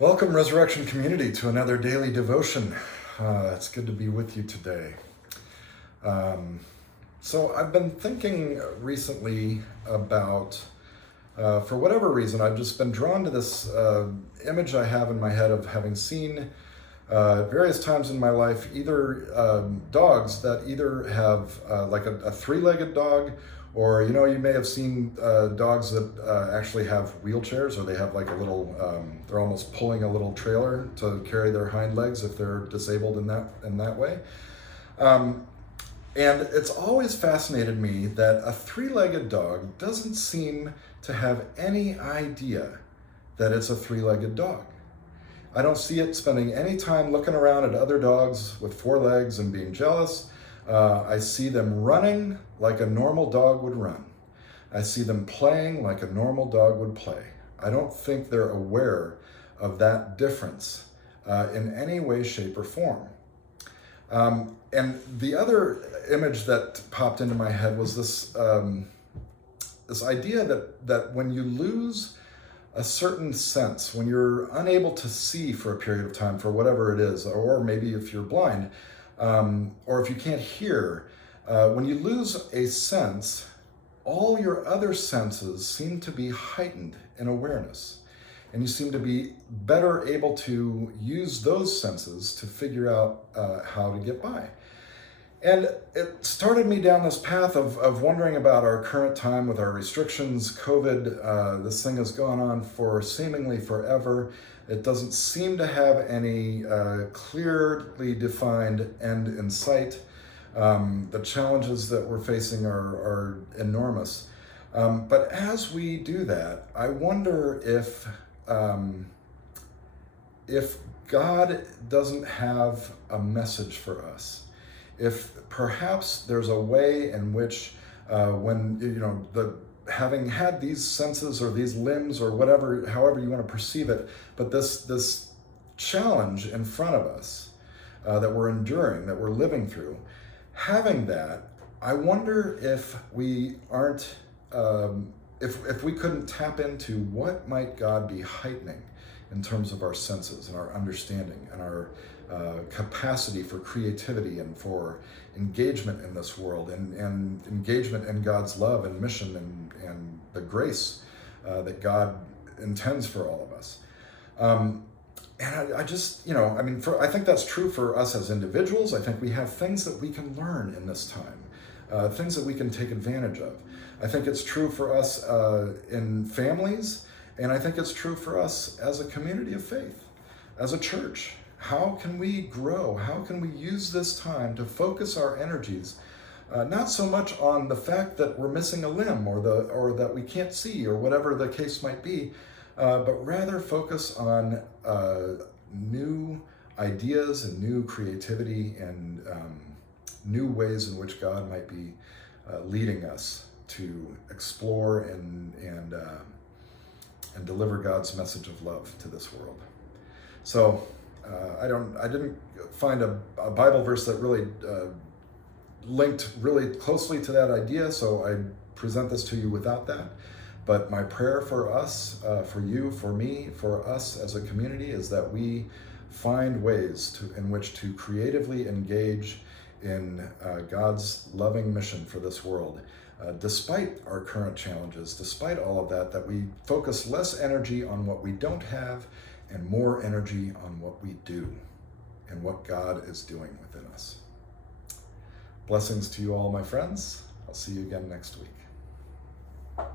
Welcome, Resurrection Community, to another daily devotion. It's good to be with you today. So I've been thinking recently about, for whatever reason, I've just been drawn to this image I have in my head of having seen at various times in my life either dogs that either have like a three-legged dog, or you may have seen dogs that actually have wheelchairs, or they have like a little they're almost pulling a little trailer to carry their hind legs if they're disabled in that way. And it's always fascinated me that a three-legged dog doesn't seem to have any idea that it's a three-legged dog. I don't see it spending any time looking around at other dogs with four legs and being jealous. I see them running like a normal dog would run. I see them playing like a normal dog would play. I don't think they're aware of that difference in any way, shape, or form. And the other image that popped into my head was this idea that when you lose a certain sense, when you're unable to see for a period of time for whatever it is, or maybe if you're blind, or if you can't hear, when you lose a sense, all your other senses seem to be heightened in awareness. And you seem to be better able to use those senses to figure out how to get by. And it started me down this path of wondering about our current time with our restrictions. COVID, this thing has gone on for seemingly forever. It doesn't seem to have any clearly defined end in sight. The challenges that we're facing are enormous. But as we do that, I wonder if God doesn't have a message for us. If perhaps there's a way in which when having had these senses or these limbs or whatever, however you want to perceive it, but this challenge in front of us that we're enduring, that we're living through, having that, I wonder if we aren't, if we couldn't tap into what might God be heightening in terms of our senses and our understanding and our capacity for creativity and for engagement in this world and engagement in God's love and mission and the grace that God intends for all of us. And I just, I think that's true for us as individuals. I think we have things that we can learn in this time, things that we can take advantage of. I think it's true for us in families, and I think it's true for us as a community of faith, as a church. How can we grow? How can we use this time to focus our energies, not so much on the fact that we're missing a limb or that we can't see or whatever the case might be, but rather focus on new ideas and new creativity and new ways in which God might be leading us to explore and deliver God's message of love to this world. So I didn't find a Bible verse that really linked really closely to that idea, so I present this to you without that. But my prayer for us, for you, for me, for us as a community is that we find ways in which to creatively engage in God's loving mission for this world. Despite our current challenges, despite all of that, that we focus less energy on what we don't have and more energy on what we do and what God is doing within us. Blessings to you all, my friends. I'll see you again next week.